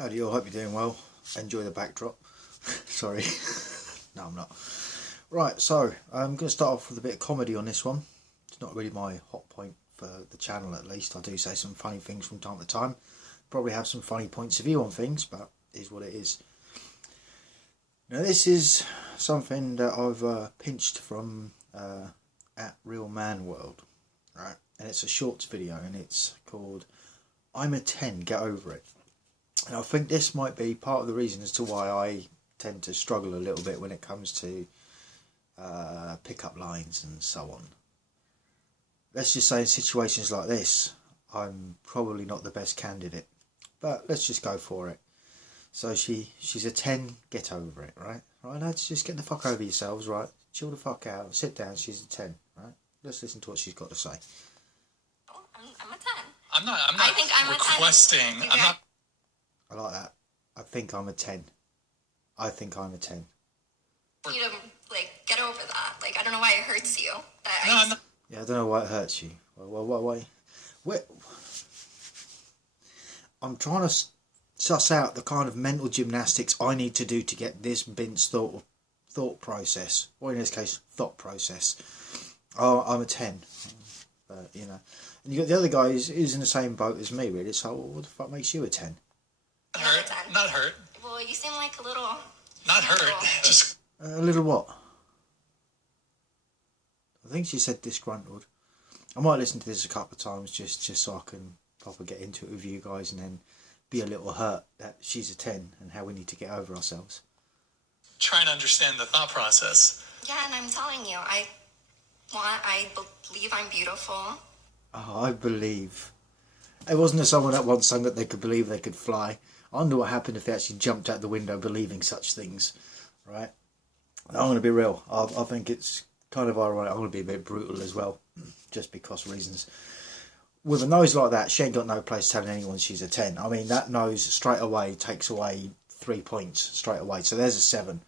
Howdy all, hope you're doing well. Enjoy the backdrop. Sorry. No, I'm not. Right, so I'm going to start off with a bit of comedy on this one. It's not really my hot point for the channel, at least. I do say some funny things from time to time. Probably have some funny points of view on things, but it is what it is. Now this is something that I've pinched from at Real Man World, right? And it's a shorts video, and it's called "I'm a 10, Get Over It." And I think this might be part of the reason as to why I tend to struggle a little bit when it comes to pick-up lines and so on. Let's just say in situations like this, I'm probably not the best candidate, but let's just go for it. So she's a 10, get over it, right? Right, lads, just get the fuck over yourselves, right? Chill the fuck out, sit down, she's a 10, right? Let's listen to what she's got to say. Oh, I'm a 10. I'm not I think I'm requesting. A 10. I'm not. I like that. I think I'm a 10. I think I'm a 10. You to get over that. I don't know why it hurts you. No, I'm not. Yeah, I don't know why it hurts you. Why? I'm trying to suss out the kind of mental gymnastics I need to do to get this Bint's thought process, or in this case, thought process. Oh, I'm a 10. But, you know. And you got the other guy who's in the same boat as me, really. So what the fuck makes you a 10? Not hurt. Not hurt. Well, you seem like a little... Not hurt. Just... A little what? I think she said disgruntled. I might listen to this a couple of times just so I can proper get into it with you guys and then be a little hurt that she's a 10 and how we need to get over ourselves. Trying to understand the thought process. Yeah, and I'm telling you, I believe I'm beautiful. Oh, I believe. It wasn't there someone that once sung that they could believe they could fly? I wonder what happened if they actually jumped out the window believing such things, right? I'm going to be real. I think it's kind of ironic. I'm going to be a bit brutal as well, just because reasons. With a nose like that, she ain't got no place telling anyone she's a 10. I mean, that nose straight away takes away 3 points straight away. So there's a 7.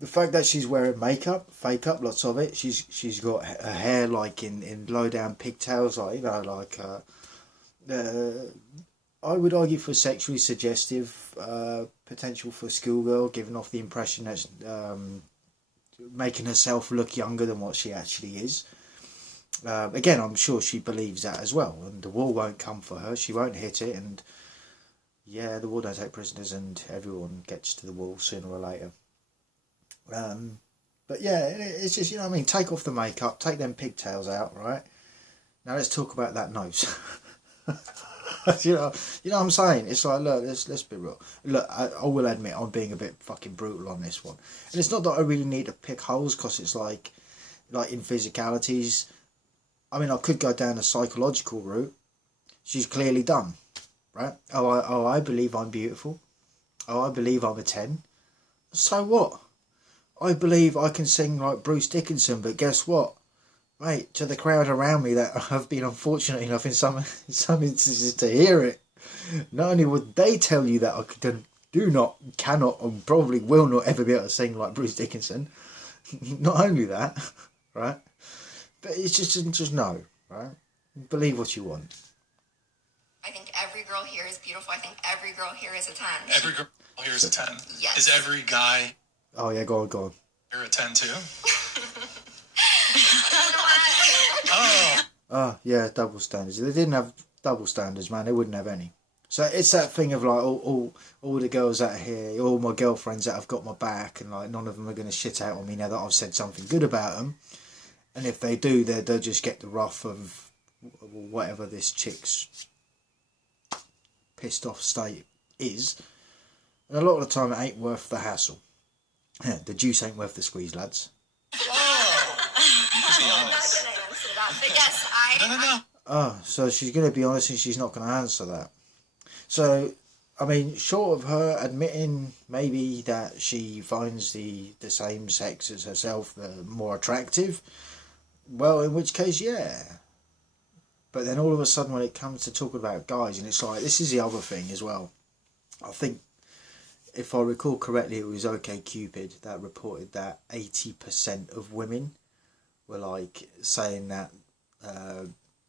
The fact that she's wearing makeup, fake up, lots of it. She's got her hair like in low down pigtails, like I would argue for sexually suggestive potential for a schoolgirl, giving off the impression that making herself look younger than what she actually is. Again, I'm sure she believes that as well, and the wall won't come for her. She won't hit it, and yeah, the wall don't take prisoners, and everyone gets to the wall sooner or later. But yeah, it's just, you know what I mean, take off the makeup, take them pigtails out, right? Now let's talk about that nose. you know what I'm saying? It's like, look, let's be real. Look, I will admit I'm being a bit fucking brutal on this one, and it's not that I really need to pick holes, because it's like in physicalities. I mean, I could go down a psychological route. She's clearly dumb, right? Oh, I believe I'm beautiful. Oh, I believe I'm a 10. So what? I believe I can sing like Bruce Dickinson, but guess what? Mate, to the crowd around me that have been unfortunate enough in some instances to hear it, not only would they tell you that I do not, cannot, and probably will not ever be able to sing like Bruce Dickinson, not only that, right? But it's just no, right? Believe what you want. I think every girl here is beautiful. I think every girl here is a 10. Every girl here is a 10. Yes. Is every guy... Oh yeah, go on. You're a 10 too? You know what? Oh yeah, double standards. If they didn't have double standards, man, they wouldn't have any. So it's that thing of like all the girls out here, all my girlfriends that have got my back, and like none of them are going to shit out on me now that I've said something good about them. And if they do, they'll just get the wrath of whatever this chick's pissed off state is. And a lot of the time, it ain't worth the hassle. The juice ain't worth the squeeze, lads. Oh! I'm not going to answer that. But yes, No. Oh, so she's going to be honest and she's not going to answer that. So, I mean, short of her admitting maybe that she finds the same sex as herself more attractive, well, in which case, yeah. But then all of a sudden when it comes to talking about guys, and it's like, this is the other thing as well. I think, if I recall correctly, it was OkCupid that reported that 80% of women were like saying that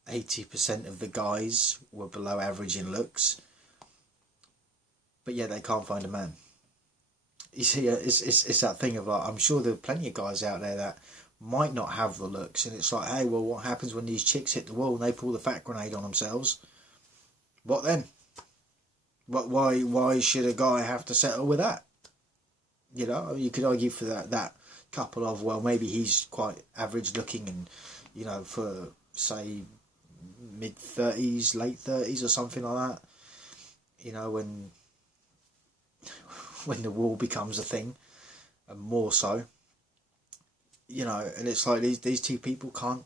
80% of the guys were below average in looks. but yet they can't find a man. You see, it's that thing of like, I'm sure there are plenty of guys out there that might not have the looks, and it's like, hey, well, what happens when these chicks hit the wall and they pull the fat grenade on themselves? What then? Why should a guy have to settle with that? You know, you could argue for that couple of, well, maybe he's quite average looking, and you know, for say mid-30s, late 30s or something like that, you know, when the wall becomes a thing, and more so, you know, and it's like these two people can't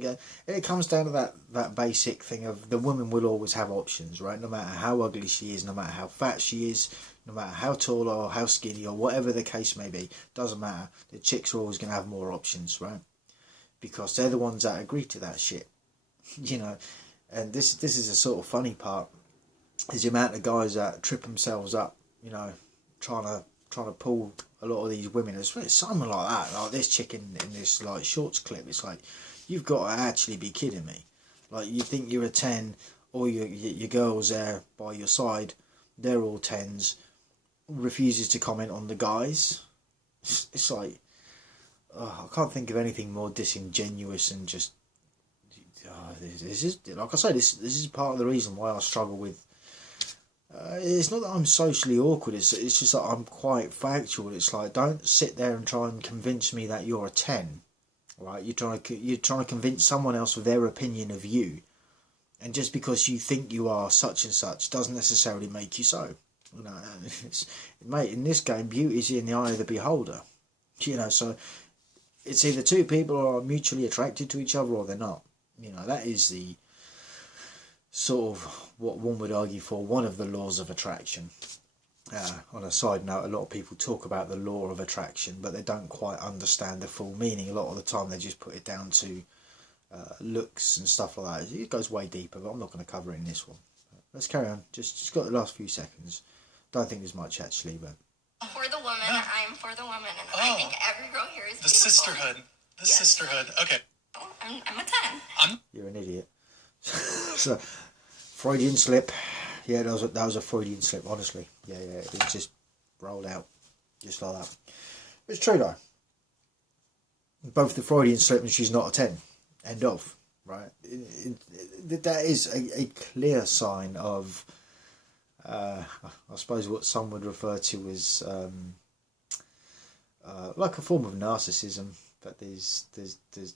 get, and it comes down to that basic thing of the woman will always have options, right? No matter how ugly she is, no matter how fat she is, no matter how tall or how skinny or whatever the case may be, doesn't matter. The chicks are always going to have more options, right? Because they're the ones that agree to that shit, you know. And this is the sort of funny part, is the amount of guys that trip themselves up, you know, trying to pull a lot of these women. It's something like that, like this chick in this like shorts clip. It's like, you've got to actually be kidding me. Like, you think you're a 10, or your girls there by your side, they're all 10s, refuses to comment on the guys. It's like, I can't think of anything more disingenuous and just, this is, like I say, this is part of the reason why I struggle with, it's not that I'm socially awkward, it's just that I'm quite factual. It's like, don't sit there and try and convince me that you're a 10, right? You're trying to convince someone else of their opinion of you, and just because you think you are such and such doesn't necessarily make you so. You know, mate, in this game, beauty is in the eye of the beholder. You know, so it's either two people are mutually attracted to each other or they're not. You know, that is the sort of, what one would argue for, one of the laws of attraction. On a side note, a lot of people talk about the law of attraction, but they don't quite understand the full meaning. A lot of the time they just put it down to looks and stuff like that. It goes way deeper, but I'm not going to cover it in this one. Let's carry on. Just got the last few seconds. Don't think there's much actually, but... For the woman, I'm for the woman, and I think every girl here is The beautiful. sisterhood. The Yes. sisterhood. Okay. I'm a 10. You're an idiot. So, Freudian slip. Yeah, that was a Freudian slip, honestly. Yeah, it just rolled out just like that. It's true though. Both the Freudian slip and she's not a 10. End of. Right? That is a clear sign of, I suppose, what some would refer to as like a form of narcissism. But there's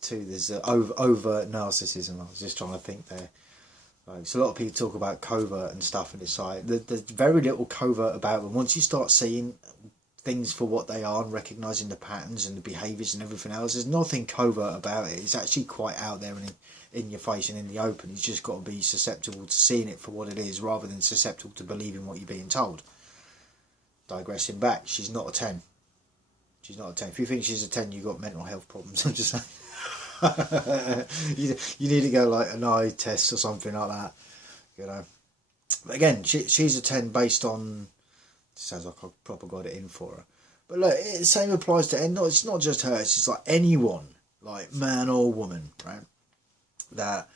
two. There's overt narcissism. I was just trying to think there. Like, so a lot of people talk about covert and stuff, and it's like there's very little covert about them. Once you start seeing things for what they are and recognising the patterns and the behaviours and everything else, there's nothing covert about it. It's actually quite out there and in your face and in the open. You've just got to be susceptible to seeing it for what it is, rather than susceptible to believing what you're being told. Digressing back, she's not a 10. She's not a 10. If you think she's a 10, you've got mental health problems. I'm just saying. you need to go like an eye test or something like that, you know. But again, she's a 10 based on, sounds like I proper got it in for her. But look, the same applies to, and it's not just her, it's just like anyone, like man or woman, right, that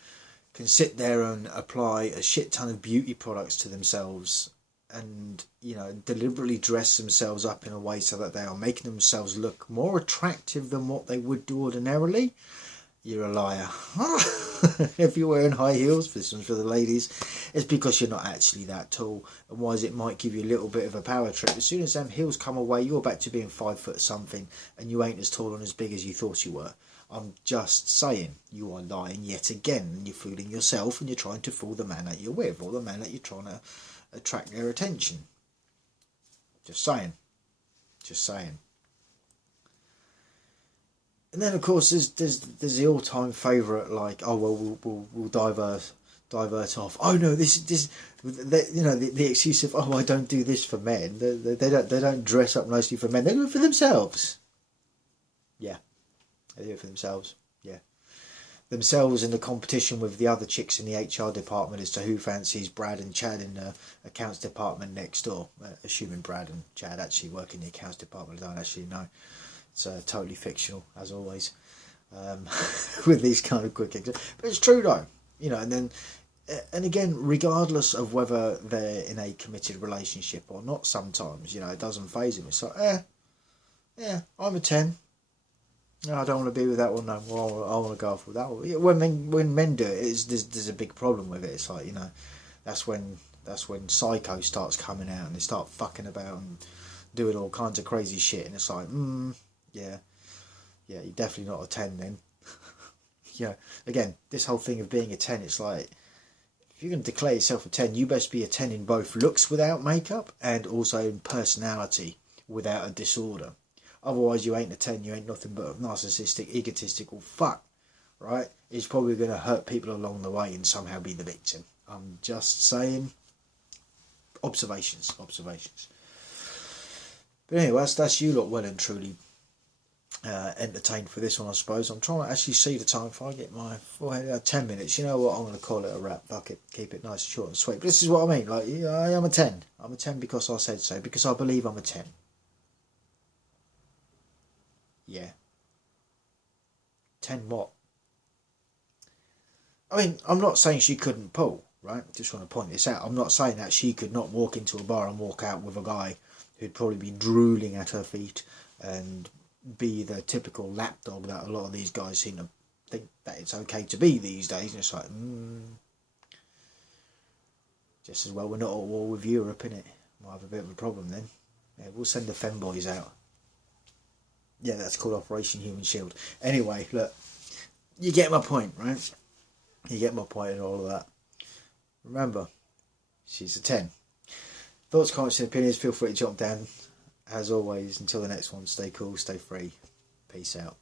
can sit there and apply a shit ton of beauty products to themselves and, you know, deliberately dress themselves up in a way so that they are making themselves look more attractive than what they would do ordinarily. You're a liar. If you're wearing high heels, this one's for the ladies, it's because you're not actually that tall. And why is it might give you a little bit of a power trip. As soon as them heels come away, you're back to being 5 foot something, and you ain't as tall and as big as you thought you were. I'm just saying, you are lying yet again, and you're fooling yourself, and you're trying to fool the man that you're with, or the man that you're trying to attract their attention. Just saying. Just saying. And then of course there's the all-time favourite, like, oh well, we'll divert off. Oh no, this you know, the excuse of, oh, I don't do this for men. They don't dress up nicely for men. They do it for themselves. Yeah, they do it for themselves. Yeah, themselves in the competition with the other chicks in the HR department as to who fancies Brad and Chad in the accounts department next door. Assuming Brad and Chad actually work in the accounts department, I don't actually know. It's totally fictional, as always, with these kind of quick examples. But it's true, though. You know, and then and again, regardless of whether they're in a committed relationship or not, sometimes, you know, it doesn't faze them. It's like, yeah, I'm a 10. No, I don't want to be with that one no more. I want to go off with that one. When men do it, there's a big problem with it. It's like, you know, that's when psycho starts coming out and they start fucking about and doing all kinds of crazy shit. And it's like, yeah, you're definitely not a 10 then. Yeah, again, this whole thing of being a 10, it's like, if you're going to declare yourself a 10, you best be a 10 in both looks without makeup and also in personality without a disorder. Otherwise, you ain't a 10, you ain't nothing but a narcissistic, egotistical fuck, right? It's probably going to hurt people along the way and somehow be the victim. I'm just saying, observations. But anyway, that's you lot well and truly entertained for this one, I suppose. I'm trying to actually see the time if I get my forehead 10 minutes. You know what, I'm going to call it a wrap. Fuck it, keep it nice, short and sweet. But this is what I mean, like, I am a 10. I'm a 10 because I said so, because I believe I'm a 10. Yeah. 10 what? I mean, I'm not saying she couldn't pull, right? Just want to point this out. I'm not saying that she could not walk into a bar and walk out with a guy who'd probably be drooling at her feet and be the typical lapdog that a lot of these guys seem to think that it's okay to be these days. And it's like, just as well we're not at war with Europe, innit? Might have a bit of a problem then. Yeah, we'll send the femboys out. Yeah, that's called Operation Human Shield. Anyway, look, you get my point, right? You get my point and all of that. Remember, she's a 10. Thoughts, comments and opinions, feel free to jump down. As always, until the next one, stay cool, stay free. Peace out.